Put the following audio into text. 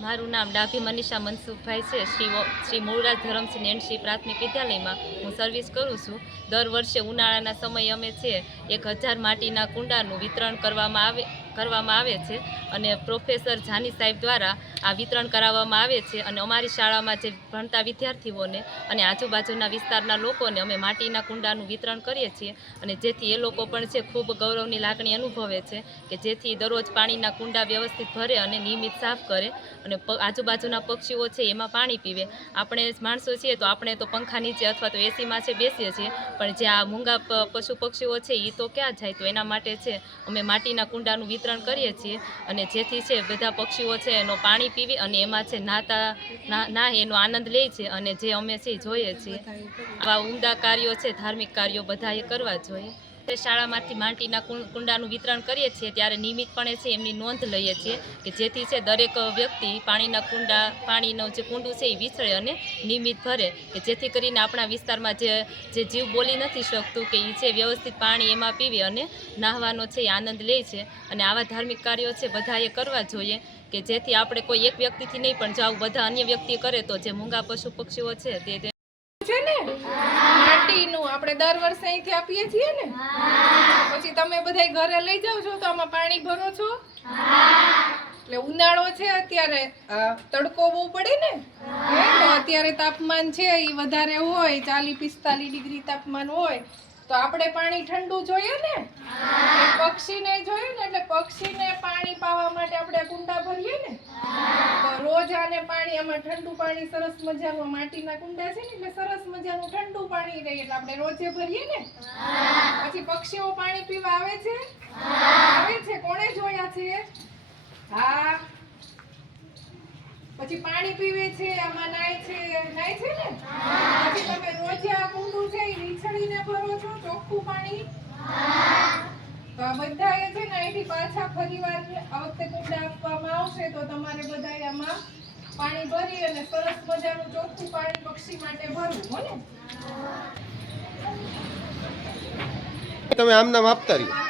મારું નામ ડાભી મનીષા મનસુખભાઈ છે। શ્રી મૂળરાજ ધરમસિંહ એનસી પ્રાથમિક વિદ્યાલયમાં હું સર્વિસ કરું છું। દર વર્ષે ઉનાળાના સમયે અમે છે 1000 માટીના કુંડાનું વિતરણ કરવામાં આવે છે અને પ્રોફેસર જાની સાહેબ દ્વારા આ વિતરણ કરાવવામાં આવે છે અને અમારી શાળામાં જે ભણતા વિદ્યાર્થીઓને અને આજુબાજુના વિસ્તારના લોકોને અમે માટીના કુંડાનું વિતરણ કરીએ છીએ અને જેથી એ લોકો પણ છે ખૂબ ગૌરવની લાગણી અનુભવે છે કે જેથી દરરોજ પાણીના કુંડા વ્યવસ્થિત ભરે અને નિયમિત સાફ કરે અને આજુબાજુના પક્ષીઓ છે એમાં પાણી પીવે। આપણે માણસો છીએ તો આપણે તો પંખા નીચે અથવા તો એસીમાં છે બેસીએ છીએ, પણ જે આ મૂંગા પશુ પક્ષીઓ છે એ તો ક્યાં જાય, તો એના માટે છે અમે માટીના કુંડાનું વિતરણ કરીએ છીએ અને જેથી છે બધા પક્ષીઓ છે એનો પાણી પીવી અને એમાં છે નાહ એનો આનંદ લે છે અને જે અમે છે જોઈએ છીએ। આવા ઉમદા કાર્યો છે, ધાર્મિક કાર્યો બધાએ કરવા જોઈએ। શાળામાંથી માટીના કુંડાનું વિતરણ કરીએ છીએ ત્યારે નિયમિતપણે છે એમની નોંધ લઈએ છીએ કે જેથી છે દરેક વ્યક્તિ પાણીનું જે કુંડું છે એ વિસરે અને નિયમિત ભરે કે જેથી કરીને આપણા વિસ્તારમાં જે જીવ બોલી નથી શકતું કે એ છે વ્યવસ્થિત પાણી એમાં પીવે અને નાહવાનો છે એ આનંદ લે છે અને આવા ધાર્મિક કાર્યો છે બધાએ કરવા જોઈએ કે જેથી આપણે કોઈ એક વ્યક્તિથી નહીં પણ જો આવું બધા અન્ય વ્યક્તિ કરે તો જે મૂંગા પશુ પક્ષીઓ છે તે છે ને માટીનું આપણે દર વર્ષે અહીંથી આપીએ છીએ ને। પછી તમે બધાય ઘરે લઈ જાવ છો તો આમાં પાણી ભરો છો? એટલે ઉનાળો છે અત્યારે તડકો બહુ પડે ને, તો અત્યારે તાપમાન છે એ વધારે હોય 40-45 ડિગ્રી તાપમાન હોય તો આપણે પાણી ઠંડુ જોઈએ ને, પક્ષીને જોઈએ ને, એટલે પક્ષીને પાણી પાવા માટે આપણે કુંડા ભરીએ ને, તો રોજ આને પાણી આમાં ઠંડુ પાણી સરસ મજાનું માટીના કુંડા છે ને એટલે સરસ મજાનું ઠંડુ પાણી રહે એટલે આપણે રોજે ભરીએ ને। પછી પક્ષીઓ પાણી પીવા આવે છે? આવે છે। કોણે જોયા છે? હા। પછી પાણી પીવે છે, આમાં નાય છે ને? પછી તમે રોજે આ કુંડું છે એ નીચળીને ભરો છો ચોખ્ખું પાણી? તો આ બધાએ છે ને અહીંથી પાછા ફરીવાર આ વખતે કુંડા આપવામાં આવશે તો તમારે બધાએ આમાં પાણી ભરી અને સરસ મજાનું ચોખ્ખું પાણી પક્ષી માટે ભરવું હો ને। તમે આમ નામ આપતા રહ્યો।